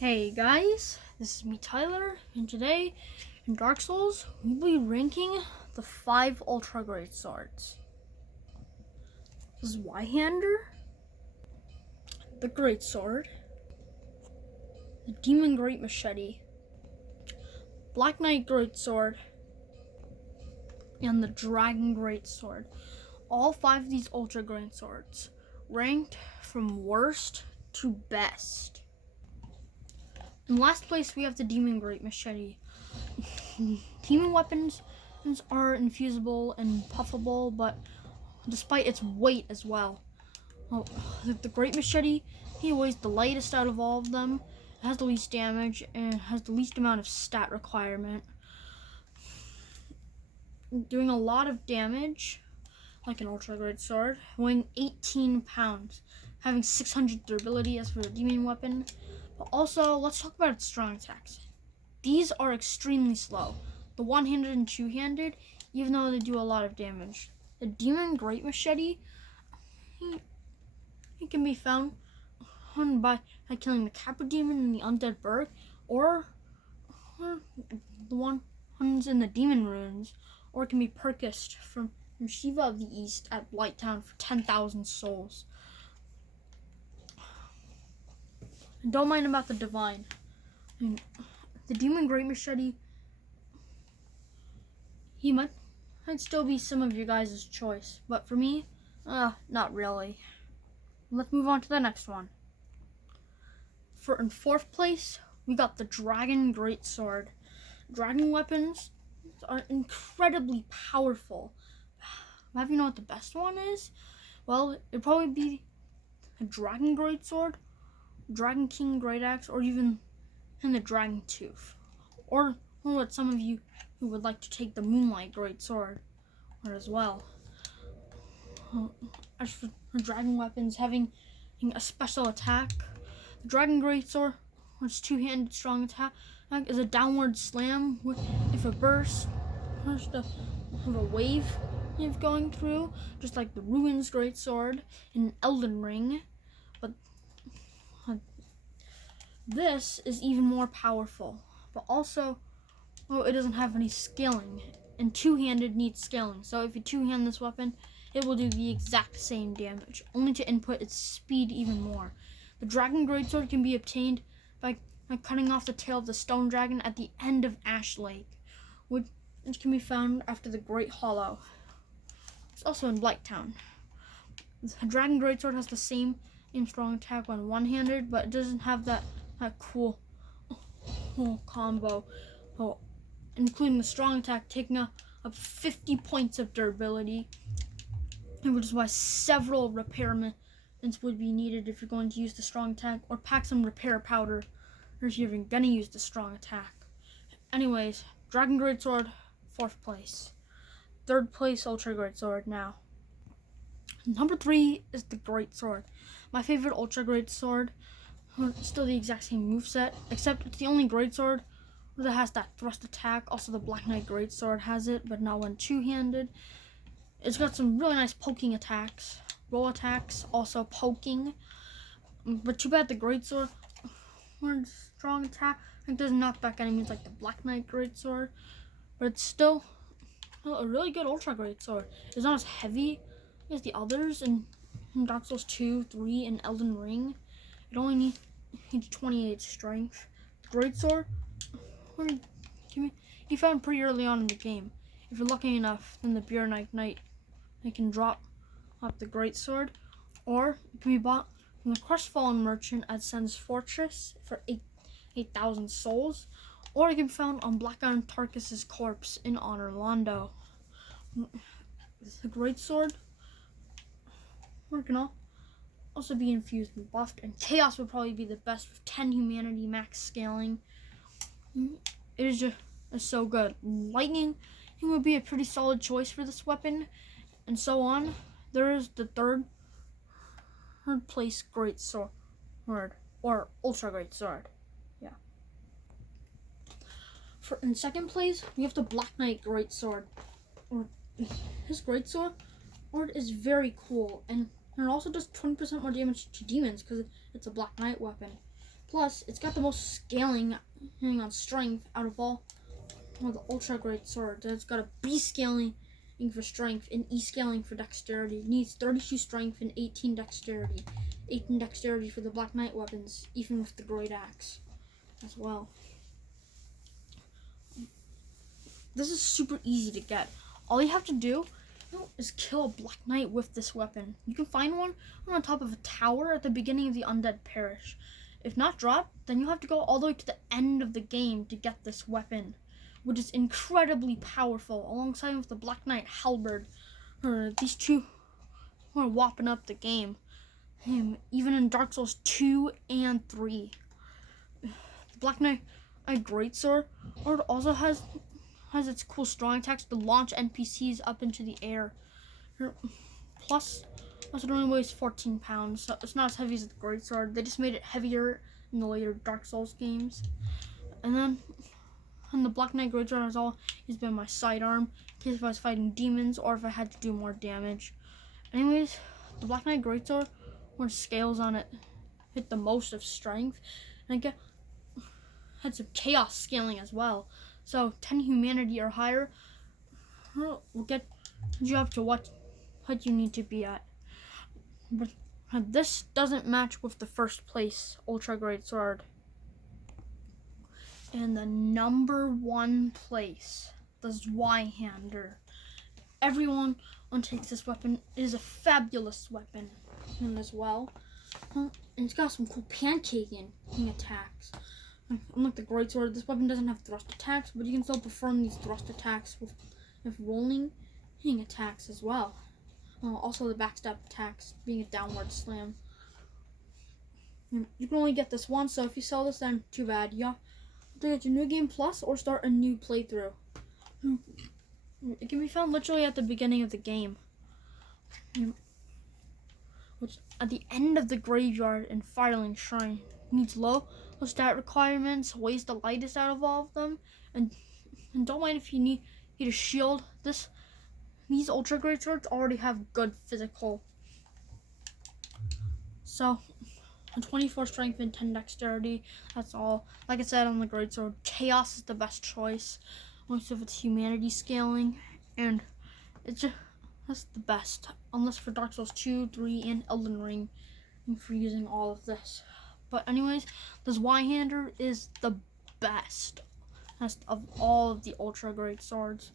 Hey guys, this is me Tyler, and today in Dark Souls we'll be ranking the 5 Ultra Great Swords. This is Y-Hander, the Great Sword, the Demon Great Machete, Black Knight Great Sword, and the Dragon Great Sword. All 5 of these Ultra Great Swords ranked from worst to best. In last place, we have the Demon Great Machete. Demon weapons are infusible and puffable, but despite its weight as well. The Great Machete, he weighs the lightest out of all of them. It has the least damage and has the least amount of stat requirement. Doing a lot of damage, like an Ultra Great Sword, weighing 18 pounds, having 600 durability as for the Demon weapon. But also, let's talk about its strong attacks. These are extremely slow. The one-handed and two-handed, even though they do a lot of damage. The Demon Great Machete, he can be found by killing the Kappa Demon and the Undead Berg, or the ones in the Demon Ruins, or it can be purchased from Shiva of the East at Blighttown for 10,000 souls. And don't mind about the Divine. The Demon Great Machete, he might still be some of your guys' choice, but for me, not really. Let's move on to the next one. In fourth place, we got the Dragon Great Sword. Dragon weapons are incredibly powerful. Have you know what the best one is? Well, it'd probably be a Dragon Great Sword, Dragon King Great Axe, or even the Dragon Tooth. Or what some of you who would like to take the Moonlight Great Sword as well. As for dragon weapons having a special attack, the Dragon Great Sword, its two-handed strong attack, is a downward slam if a burst of a wave going through, just like the Ruins Great Sword in Elden Ring. But this is even more powerful, but also it doesn't have any scaling, and two-handed needs scaling. So if you two-hand this weapon, it will do the exact same damage, only to input its speed even more. The Dragon Greatsword can be obtained by cutting off the tail of the stone dragon at the end of Ash Lake, which can be found after the Great Hollow. It's also in Blighttown. The Dragon Greatsword has the same strong attack when one-handed, but it doesn't have that cool combo, including the strong attack taking up 50 points of durability, which is why several repairments would be needed if you're going to use the strong attack, or pack some repair powder if you're even going to use the strong attack. Anyways, Dragon Greatsword, 4th place. 3rd place, Ultra Greatsword now. Number 3 is the Great Sword. My favorite Ultra Great Sword. Still the exact same moveset, except it's the only Great Sword that has that thrust attack. Also, the Black Knight Great Sword has it, but not when two-handed. It's got some really nice poking attacks, roll attacks, also poking. But too bad the Great Sword, strong attack, doesn't knock back enemies like the Black Knight Great Sword. But it's still a really good Ultra Great Sword. It's not as heavy as the others in Dark Souls 2, 3, and Elden Ring. It only needs 28 strength. Great Sword, you found pretty early on in the game. If you're lucky enough, then the Beer Knight can drop up the Great Sword, or it can be bought from the Crestfallen Merchant at Sen's Fortress for 8,000 souls, or it can be found on Black Iron Tarkus's corpse in Honor Londo. The Great Sword can also be infused and buffed, and Chaos would probably be the best with 10 humanity max scaling. It is just so good. Lightning would be a pretty solid choice for this weapon, and so on. There is the third place Great Sword, or Ultra Great Sword. Yeah. In 2nd place, we have the Black Knight Great Sword. His Great Sword is very cool, and it also does 20% more damage to demons because it's a Black Knight weapon. Plus, it's got the most scaling on strength out of all the ultra great swords. It's got a B scaling for strength and E scaling for dexterity. It needs 32 strength and 18 dexterity. 18 dexterity for the Black Knight weapons, even with the great axe as well. This is super easy to get. All you have to do is kill a Black Knight with this weapon. You can find one on top of a tower at the beginning of the Undead Parish. If not dropped, then you have to go all the way to the end of the game to get this weapon, which is incredibly powerful, alongside with the Black Knight Halberd. These two are whopping up the game, even in Dark Souls 2 and 3. The Black Knight Greatsword also has its cool strong attacks to launch NPCs up into the air. Plus, it only weighs 14 pounds, so it's not as heavy as the Greatsword. They just made it heavier in the later Dark Souls games. And then, the Black Knight Greatsword has been my sidearm in case if I was fighting demons or if I had to do more damage. Anyways, the Black Knight Greatsword, where scales on it hit the most of strength, and I had some chaos scaling as well. So 10 humanity or higher will get you up to what you need to be at. But this doesn't match with the first place Ultra Great Sword. And the number 1 place, the Zweihander. Everyone takes this weapon. It is a fabulous weapon as well. And it's got some cool pancaking attacks. Unlike the Greatsword, this weapon doesn't have thrust attacks, but you can still perform these thrust attacks with rolling attacks as well. Also the backstab attacks being a downward slam. You can only get this once, so if you sell this, then too bad. You have to get your New Game Plus or start a new playthrough. It can be found literally at the beginning of the game, which at the end of the graveyard and Firelink Shrine. Needs low stat requirements, weighs the lightest out of all of them, and don't mind if you need a shield. These Ultra Great Swords already have good physical. So, 24 strength and 10 dexterity, that's all. Like I said on the Great Sword, Chaos is the best choice, most of its humanity scaling, and that's the best, unless for Dark Souls 2, 3, and Elden Ring, and for using all of this. But anyways, the Zweihander is the best of all of the Ultra Great Swords.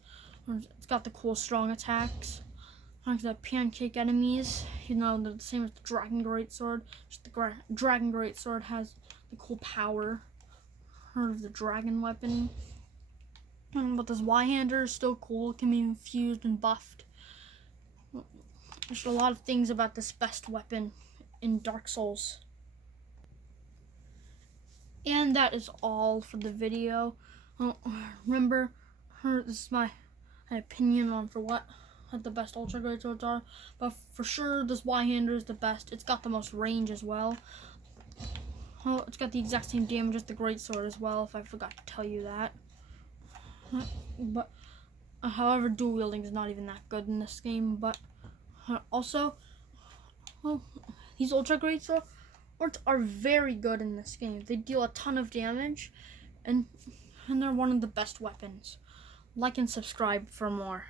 It's got the cool strong attacks. Like the pancake enemies, they're the same as the Dragon Great Sword. Just the Dragon Great Sword has the cool power of the dragon weapon. But this Zweihander is still cool. It can be infused and buffed. There's a lot of things about this best weapon in Dark Souls. And that is all for the video. Remember, this is my opinion on what the best Ultra Great Swords are, but for sure this Zweihander is the best. It's got the most range as well. It's got the exact same damage as the Great Sword as well, if I forgot to tell you that. But however, dual wielding is not even that good in this game. But also, these Ultra Great Swords are very good in this game. They deal a ton of damage, and they're one of the best weapons. Like and subscribe for more.